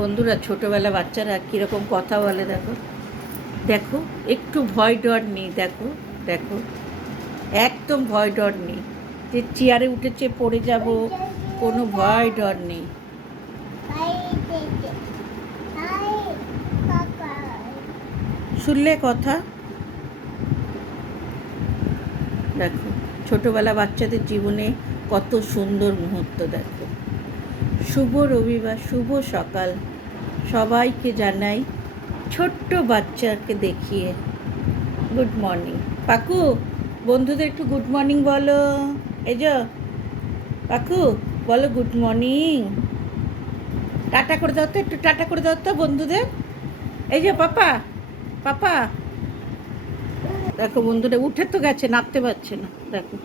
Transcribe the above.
বন্ধুরা, ছোটোবেলা বাচ্চারা কীরকম কথা বলে দেখো দেখো, একটু ভয় ডর নেই। দেখো দেখো, একদম ভয় ডর নেই যে চেয়ারে উঠেছে পড়ে যাব, কোনো ভয় ডর নেই। শুনলে কথা? দেখো ছোটোবেলা বাচ্চাদের জীবনে কত সুন্দর মুহূর্ত। দেখো, শুভ রবিবার, শুভ সকাল সবাইকে জানাই ছোট্ট বাচ্চাকে দেখিয়ে গুড মর্নিং। পাকু, বন্ধুদের একটু গুড মর্নিং বলো। এই যে পাকু, বলো গুড মর্নিং। টাটা করে দাও তো, একটু টাটা করে দাও তো বন্ধুদের। এই যে পাপা, পাপা দেখো বন্ধুরা উঠে তো গেছে, নামতে পারছে না। দেখো